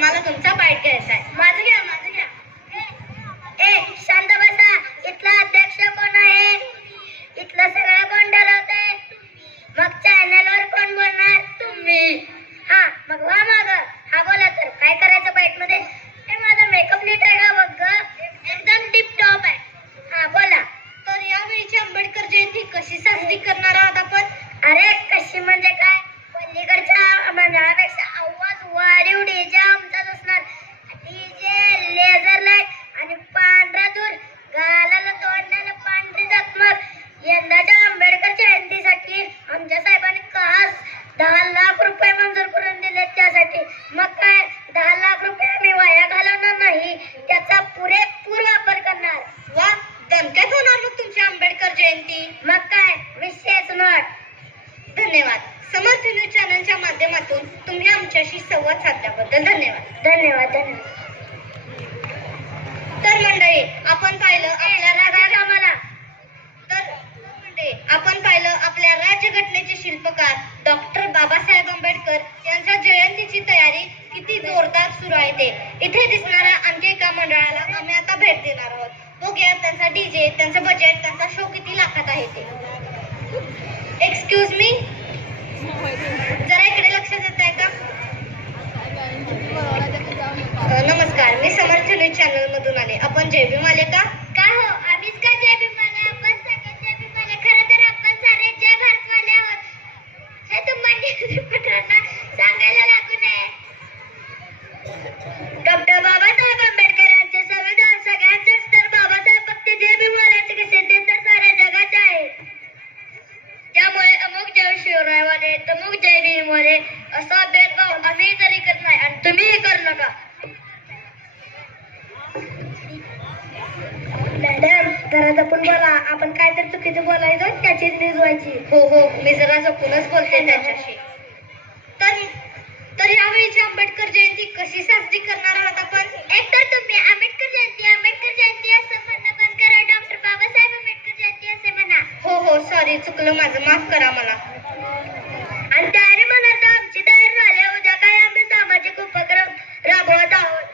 आम्हाला तुमचा बाईट घ्यायचा आहे. माझं घ्या. ए शांत बसा. इथला अध्यक्ष कोण आहे? इथलं सगळं कोण ठरवतंय? मग चॅनलवर कोण बोलणार? तुम्ही. हा मग वा माग. हा बोला तर काय करायचं बाईट मध्ये? हे माझा मेकअप नीट आहे का बघ ग? एकदम टिप टॉप आहे. हा बोला. तर यावेळीची आंबेडकर जयंती कशी साजरी करणार आहात आपण? अरे कशी म्हणजे काय? पलीकडच्या मंडळापेक्षा आवाज वाढीव डीजे आमचाच असणार. डीजे, लेझर लाईट आणि पांढरा दूर, गालाला तोडण्याला पांढरी जखमक. यंदाच्या आंबेडकर जयंतीसाठी आमच्या साहेबांनी खास 10 लाख रुपये मंजूर करून दिले. त्यासाठी मग काय 10 लाख रुपये आम्ही वाया घालवणार नाही, त्याचा पुरेपूर वापर करणार. वा, दणक्यात होणार मग तुमची आंबेडकर जयंती. मग काय विषयच नट. धन्यवाद. समर्थ न्यूज चॅनलच्या माध्यमातून तुम्ही आमच्याशी संवाद साधल्याबद्दल धन्यवाद. धन्यवाद. तर मंडळी आपण पाहिलं आपल्या राज्यघटनेचे शिल्पकार डॉक्टर बाबासाहेब आंबेडकर यांच्या जयंतीची तयारी किती जोरदार सुरू आहे ते. इथे दिसणाऱ्या आणखी एका मंडळाला आम्ही आता भेट देणार आहोत. बघूया त्यांचा डीजे, त्यांचं बजेट, त्यांचा शो किती लाखात आहे ते. एक्सक्यूज मी, जरा इकडे लक्ष देत आहे का? नमस्कार, मी समर्थ न्यूज चॅनल मधून आले. आपण जय भीम आले का? का हो, आम्हीच का जय भीम आले? आपण सगळे जय भीम आले. खरं तर आपण सारे जय भारतवाले आहोत. हे तुम्हाला सांगायला लागू नये. डॉक्टर बाबासाहेब आंबेडकर यांचे संविधान सगळ्यांचेच, तर बाबासाहेब फक्त जय भीम वाल्याचे कसे? ते तर साऱ्या जगाचे आहे. त्यामुळे अमुक जय शिवरायवाले, तमुक जय भीमवाले असा भेदभाव आम्ही तरी करत नाही आणि तुम्हीही करू नका. मॅडम जरा जपून बोला. आपण काय तर चुकीचं बोलायचं त्याचीच न्यूज व्हायची. हो, मी जरा जपूनच बोलते त्याच्याशी. तर यावेळीची आंबेडकर जयंती कशी साजरी करणार आहात आपण? एकतर तुम्ही आंबेडकर जयंती असं म्हणणं बंद करा. डॉक्टर बाबासाहेब आंबेडकर जयंती असे म्हणा. हो, सॉरी, चुकलं माझं, माफ करा मला. आणि तयारी म्हणा तर आमची तयारी झाली. उद्या काय आम्ही सामाजिक उपक्रम राबवत आहोत.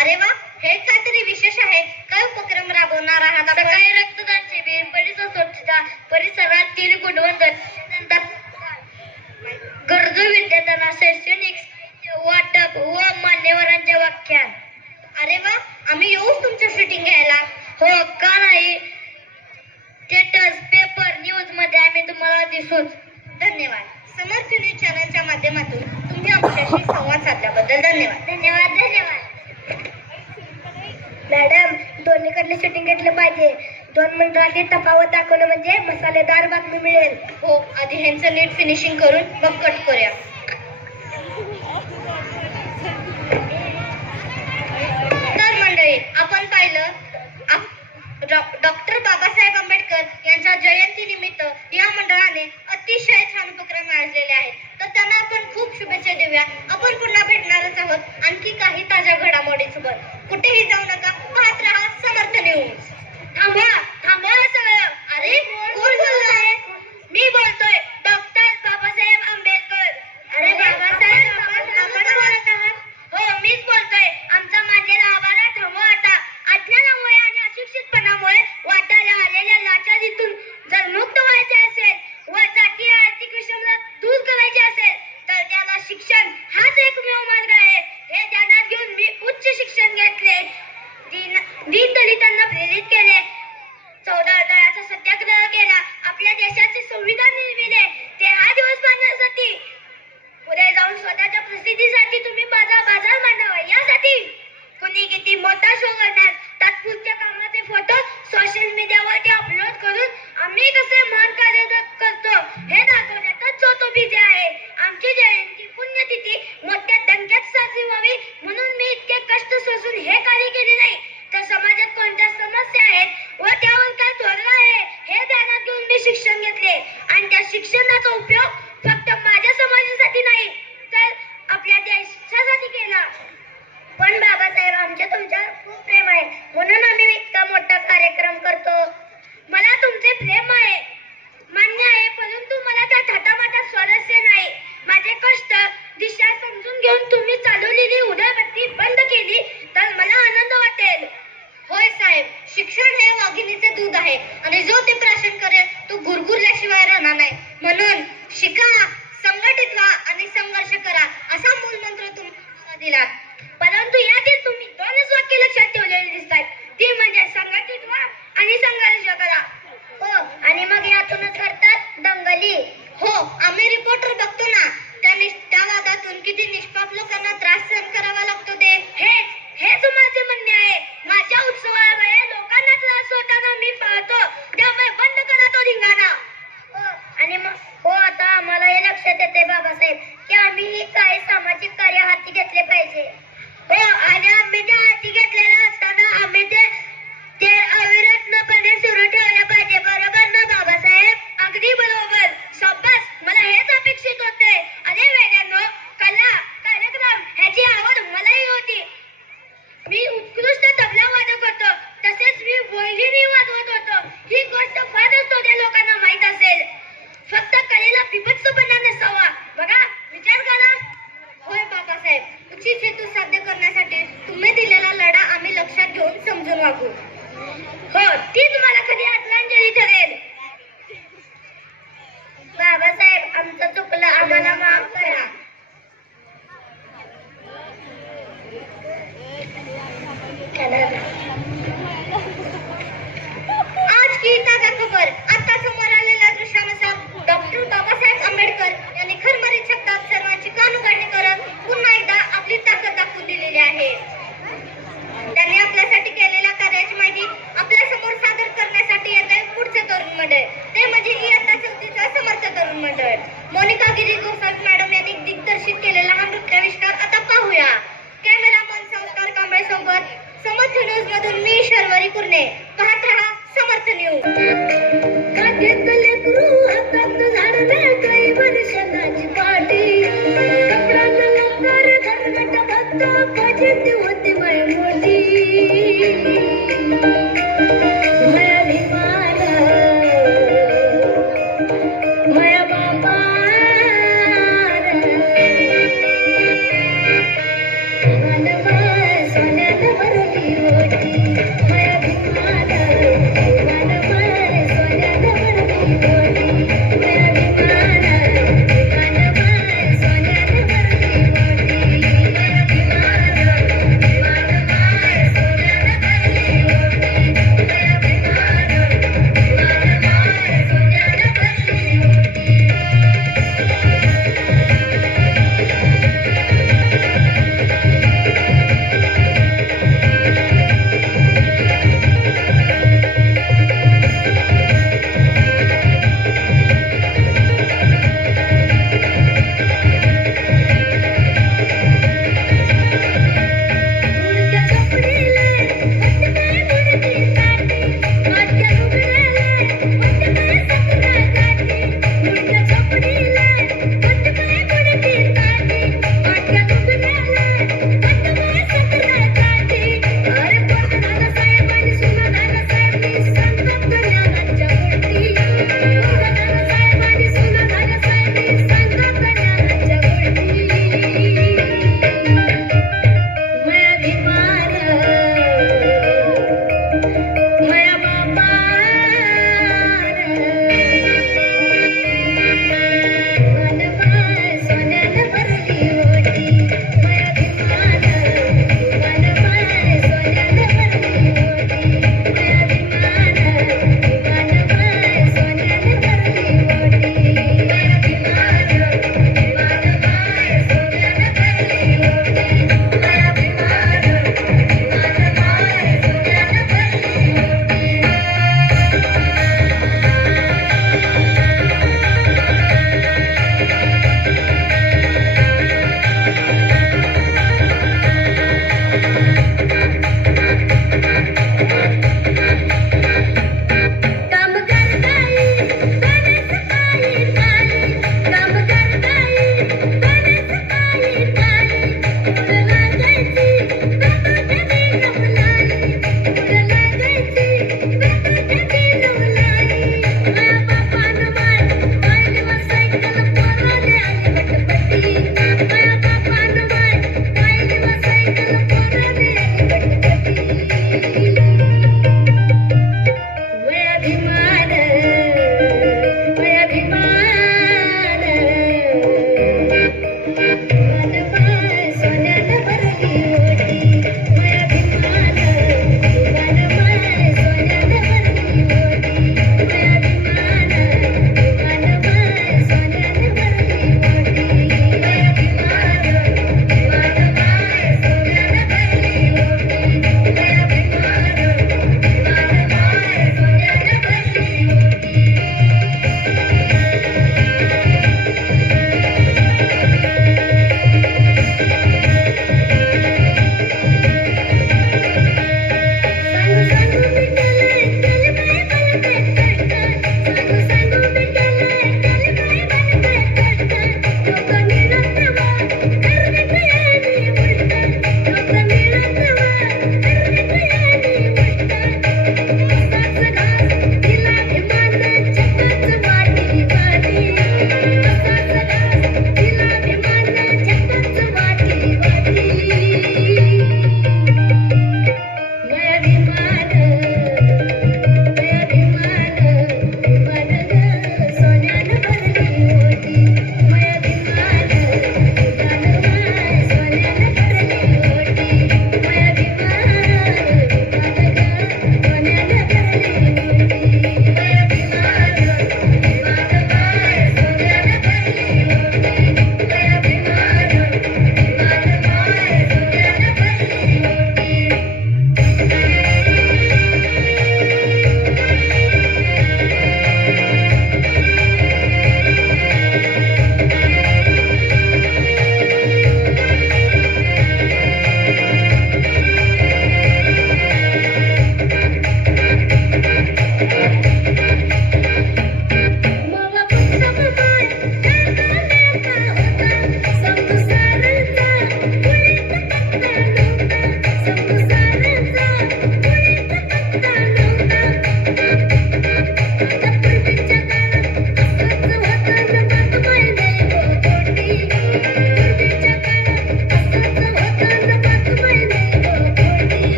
अरे वा, हे काहीतरी विशेष आहे. काय उपक्रम राबवणार आहात आपण? सकाळी रक्तदान शिबिर, परिसर स्वच्छता, परिसरातील गुणवत्ता, गरजू विद्यार्थ्यांना शैक्षणिक वाटप व मान्यवरांचे व्याख्यान. अरे वा, आम्ही येऊच तुमच्या शूटिंग घ्यायला? हो, का नाही? स्टेटस, पेपर, न्यूज मध्ये आम्ही तुम्हाला दिसूच. धन्यवाद. समर्थ न्यूज चॅनलच्या माध्यमातून तुम्ही आमच्याशी संवाद साधल्याबद्दल धन्यवाद. मॅडम दोन्हीकडले शूटिंग घेतलं पाहिजे. 2 मिनिटांची तफावत दाखवणं म्हणजे मसालेदार बातमी मिळेल. हो, आधी ह्यांचं नीट फिनिशिंग करून मग कट करूया. तर मंडळी आपण पाहिलं डॉक्टर बाबासाहेब आंबेडकर यांच्या जयंती निमित्त या मंडळाने अतिशय छान उपक्रम आयोजलेले आहेत. तर त्यांना आपण खूप शुभेच्छा देऊया. आपण पुन्हा भेटणारच आहोत आणखी काही ताज्या घडामोडीसोबत. कुठेही जाऊ नका, पाहत राहा समर्थ न्यूज. थांबवा सगळं. अरे कोण बोलत आहे? मी बोलतोय, डॉक्टर बाबासाहेब आंबेडकर. अरे बाबासाहेब आपण बोलत आहात? हो, मीच बोलतोय. आमचा मानलेला आवाज थांबवा आता. अज्ञानामुळे आणि अशिक्षितपणामुळे वाटायला आलेल्या लाचारीतून जर मुक्त व्हायचे असेल व जातीय आर्थिक विषमता दूर करायची असेल तर त्याला शिक्षण हाच एकमेव मार्ग आहे. हे ध्यानात घेऊन मी उच्च शिक्षण घेतले, दीनदलितांना प्रेरित केले, 14 तळ्याचा सत्याग्रह केला, आपल्या देशाचे संविधान निर्मिले. ते हा दिवस पाहण्यासाठी, पुढे जाऊन स्वतःच्या प्रसिद्धीसाठी तुम्ही माझा बाजार मांडावा यासाठी. कुणी किती मोठा शो करणार, तात्पुरत्या कामाचे फोटो सोशल मीडियावरती अपलोड करून आम्ही कसे महान कार्य करतो हे दाखवण्यातच जो तो बिझी आहे. आमची जयंती पुण्यतिथी मोठ्या दणक्यात साजरी व्हावी म्हणून मी इतके कष्ट सोसून हे कार्य केले नाही. तर समाजात कोणत्या समस्या आहेत व त्यावर काय तोडगा आहे हे ध्यानात घेऊन मी शिक्षण घेतले आणि त्या शिक्षणाचा उपयोग फक्त माझ्या समाजासाठी नाही तर आपल्या देशासाठी केला. पण बाबासाहेब आमच्या तुमच्यावर खूप प्रेम आहे म्हणून आम्ही इतका मोठा कार्यक्रम करतो. मला तुमचे प्रेम आहे मान्य आहे, परंतु मला त्या थाटामाटात स्वारस्य नाही. माझे कष्ट दिशा समजून घेऊन तुम्ही चालवलेली उधळपट्टी बंद केली तर मला आनंद वाटेल. होय साहेब, शिक्षण हे वाघिणीचे दूध आहे आणि जो ते प्राशन करेल तो गुरगुरल्याशिवाय राहणार नाही. म्हणून शिका, संघटित व्हा आणि संघर्ष करा असा मूलमंत्र तुम्हाला दिला. परंतु यातील तुम्ही दोनच वाक्य लक्षात ठेवलेली दिसतात, ती म्हणजे संघटित व्हा आणि संघर्ष करा. हो, आणि मग यातूनच घडतात दंगली. हो, आम्ही रिपोर्टर बघतो ना, त्या वादातून किती निष्पाप लोकांना त्रास सहन करावा लागतो ते. हेच माझे म्हणणे आहे. माझ्या उत्सवावेळी लोकांना त्रास होताना मी पाहतो, त्यामुळे बंद करा तो धिंगाणा. आणि मग हो, आता आम्हाला हे लक्षात येते बाबासाहेब की आम्ही काही सामाजिक कार्य हाती घेतले पाहिजे. हो, आणि आम्ही ते हाती घेतलेलं असताना आम्ही ते अविरतपणे सुरू ठेवले पाहिजे. बरोबर ना बाबासाहेब? अगदी बरोबर. शाबास, मला हेच अपेक्षित होते. अरे वेड्यानो, कला कार्यक्रम ह्याची आवड मलाही होती. मी उत्कृष्ट तबला वादक होतो, तसेच मी वयलिनी वाजवत होतो. ही गोष्ट फारच थोड्या लोकांना माहित असेल. फक्त कलेला बिभत्सपणा नसावा. बघा, विचार करा. होय बाबासाहेब, उचित हेतू साध्य करण्यासाठी तुम्ही दिलेला लढा आम्ही लक्षात घेऊन समजून वागू. हो, तीच मला कधी आदरांजली ठरेल. बाबासाहेब, आमचं चुकलं, आम्हाला माफ करा. आज की ताजा खबर. आता समोर आलेल्या दृश्यानुसार डॉक्टर बाबासाहेब आंबेडकर यांनी खरमरीत शब्दात सर्वांची कानउघाडणी करत पुन्हा एकदा आपली ताकद दाखवून दिलेली आहे. त्यांनी आपल्यासाठी केलेल्या कार्याची माहिती आपल्या समोर सादर करण्यासाठी येत आहे पुढचे तरुण मंडळ, ते म्हणजे इयत्ता 4थीचं समर्थ तरुण मंडळ. मोनिका गिरी गोसावी मॅडम यांनी दिग्दर्शित केलेला हा नृत्याविष्कार आता पाहूया. कॅमेरामन संस्कार कांबळे सोबत समर्थ न्यूज मधून मी शर्वरी कुर्णे. पाहत रहा समर्थ न्यूज. काही वर्षाची पाठी कपडा